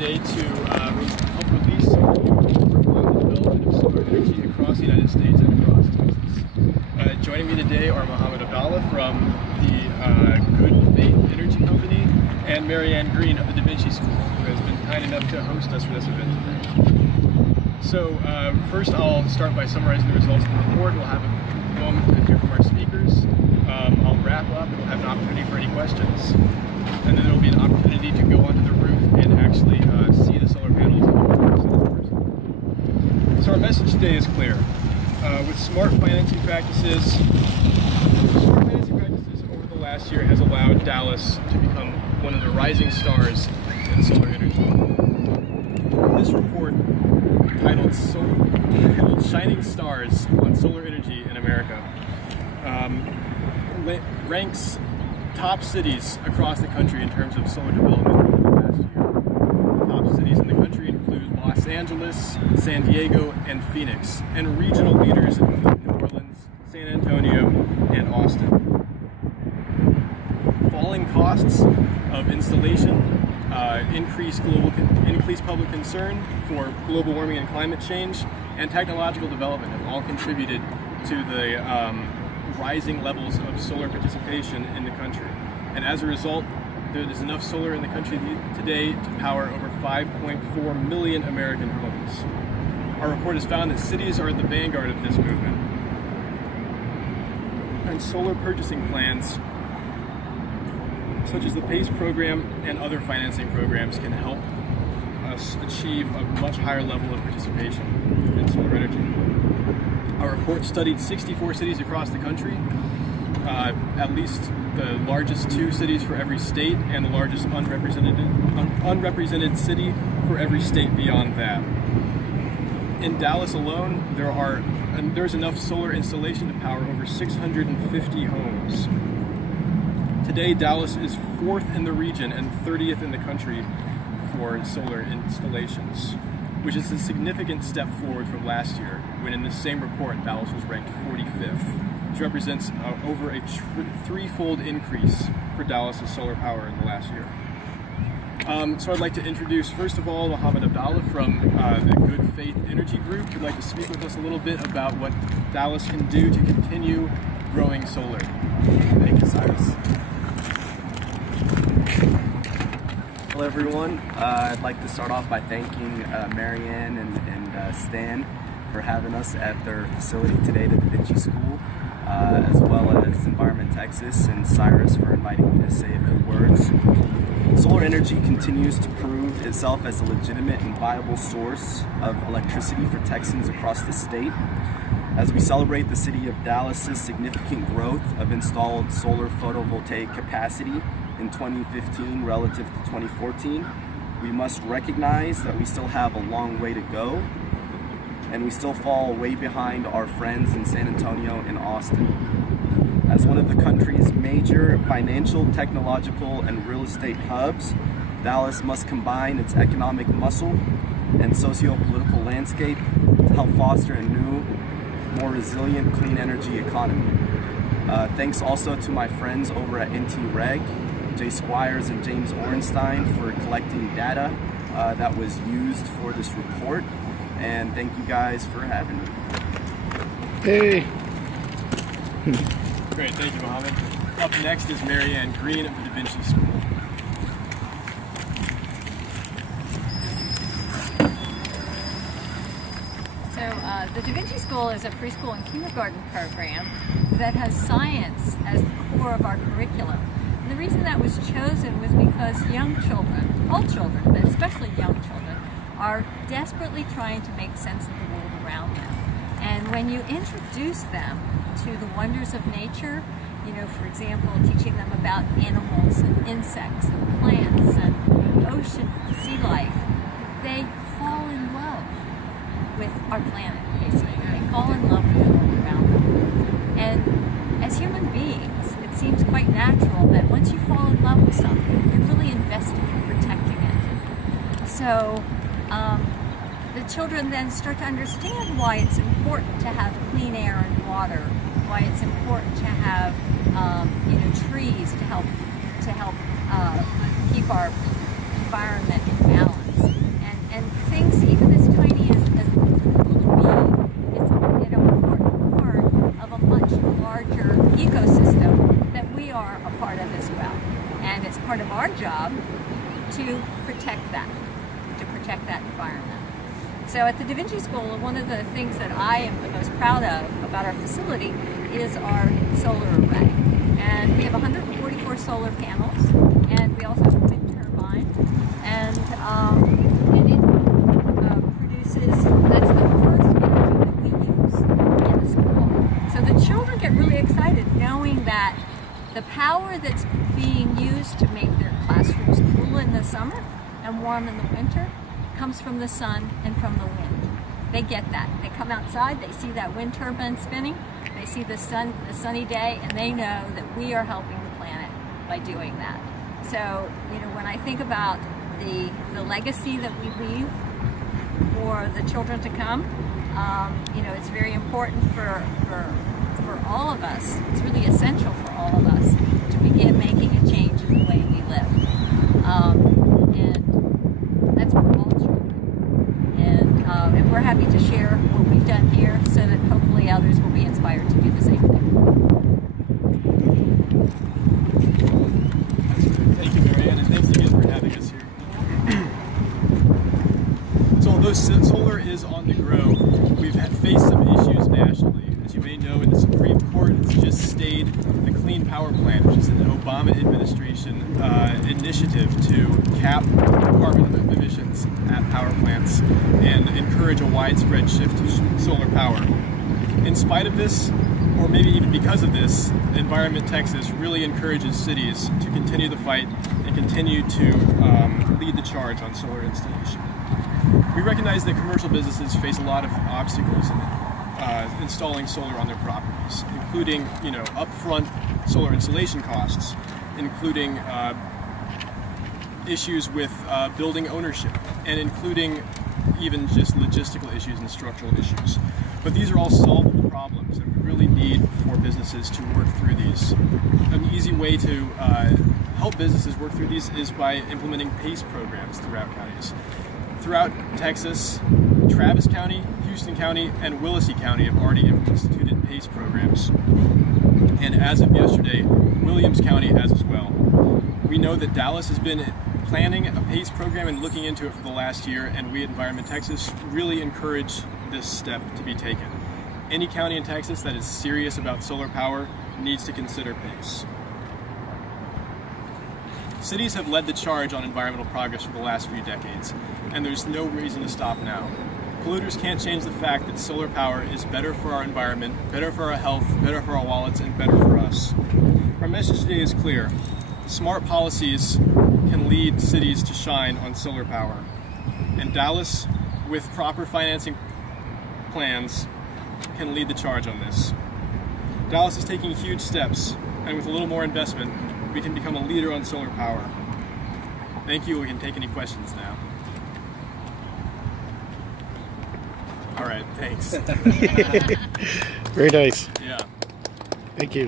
today to help release on the development of solar energy across the United States and across Texas. Joining me today are Mohammed Abdalla from the Good Faith Energy Company and Greene of the Vinci School, who has been kind enough to host us for this event today. So first I'll start by summarizing the results of the report. We'll have a moment to hear from our speakers. I'll wrap up and we'll have an opportunity for any questions. And then there will be an opportunity to go onto the roof and actually see the solar panels in person. So our message today is clear. With smart financing practices over the last year has allowed Dallas to become one of the rising stars in solar energy. This report, titled Shining Stars on Solar Energy in America, ranks top cities across the country in terms of solar development over the last year. Top cities in the country include Los Angeles, San Diego, and Phoenix, and regional leaders include New Orleans, San Antonio, and Austin. Falling costs of installation, increased public concern for global warming and climate change, and technological development have all contributed to the rising levels of solar participation in the country. And as a result, there is enough solar in the country today to power over 5.4 million American homes. Our report has found that cities are at the vanguard of this movement. And solar purchasing plans, such as the PACE program and other financing programs, can help us achieve a much higher level of participation in solar energy. Our report studied 64 cities across the country, at least the largest 2 cities for every state and the largest unrepresented city for every state beyond that. In Dallas alone, there's enough solar installation to power over 650 homes. Today, Dallas is 4th in the region and 30th in the country for solar installations, which is a significant step forward from last year, when in the same report, Dallas was ranked 45th, which represents over a threefold increase for Dallas's solar power in the last year. So I'd like to introduce, first of all, Mohammed Abdalla from the Good Faith Energy Group, who'd like to speak with us a little bit about what Dallas can do to continue growing solar. Thank you, Cyrus. Hello everyone, I'd like to start off by thanking Marianne and Stan for having us at their facility today at the Vinci School, as well as Environment Texas and Cyrus for inviting me to say a few words. Solar energy continues to prove itself as a legitimate and viable source of electricity for Texans across the state. As we celebrate the city of Dallas's significant growth of installed solar photovoltaic capacity in 2015 relative to 2014, we must recognize that we still have a long way to go, and we still fall way behind our friends in San Antonio and Austin. As one of the country's major financial, technological, and real estate hubs, Dallas must combine its economic muscle and socio-political landscape to help foster a new, more resilient, clean energy economy. Thanks also to my friends over at NT-Reg, Jay Squires and James Orenstein, for collecting data that was used for this report, and thank you guys for having me. Hey! Great, thank you, Mohammed. Up next is Greene of the Da Vinci School. So the Da Vinci School is a preschool and kindergarten program that has science as the core of our curriculum. And the reason that was chosen was because young children, all children, but especially young children, are desperately trying to make sense of the world around them. And when you introduce them to the wonders of nature, you know, for example, teaching them about animals and insects and plants and ocean, sea life, they fall in love with our planet, basically. They fall in love with the world around them. And as human beings, it seems quite natural that once you fall in love with something, you're really invested in protecting it. So the children then start to understand why it's important to have clean air and water, why it's important to have trees to help keep our environment in balance. are a part of as well. And it's part of our job to protect that environment. So at the Da Vinci School, one of the things that I am the most proud of about our facility is our solar array. And we have 144 solar panels, and we also have a wind turbine, and it produces, that's the first energy that we use in the school. So the children get really excited knowing that the power that's being used to make their classrooms cool in the summer and warm in the winter comes from the sun and from the wind. They get that. They come outside, they see that wind turbine spinning, they see the sun, the sunny day, and they know that we are helping the planet by doing that. So, you know, when I think about the legacy that we leave for the children to come, you know, it's very important for all of us. It's really essential for all of us to begin making a change in the way we live. And that's for all children. And we're happy to share what we've done here so that hopefully others will be inspired to do the same thing. Thank you, Marianne, and thanks again for having us here. So although solar is on the grow, we've faced some issues nationally. As you may know, in the Supreme Court has just stayed the Clean Power Plan, which is an Obama administration initiative to cap carbon emissions at power plants and encourage a widespread shift to solar power. In spite of this, or maybe even because of this, Environment Texas really encourages cities to continue the fight and continue to lead the charge on solar installation. We recognize that commercial businesses face a lot of obstacles in installing solar on their properties, including, you know, upfront solar installation costs, including issues with building ownership, and including even just logistical issues and structural issues. But these are all solvable problems, and we really need for businesses to work through these. An easy way to help businesses work through these is by implementing PACE programs throughout counties. Throughout Texas, Travis County, Houston County, and Willacy County have already instituted PACE programs. And as of yesterday, Williams County has as well. We know that Dallas has been planning a PACE program and looking into it for the last year, and we at Environment Texas really encourage this step to be taken. Any county in Texas that is serious about solar power needs to consider PACE. Cities have led the charge on environmental progress for the last few decades, and there's no reason to stop now. Polluters can't change the fact that solar power is better for our environment, better for our health, better for our wallets, and better for us. Our message today is clear. Smart policies can lead cities to shine on solar power. And Dallas, with proper financing plans, can lead the charge on this. Dallas is taking huge steps, and with a little more investment, we can become a leader on solar power. Thank you. We can take any questions now. All right, thanks. Very nice. Yeah. Thank you.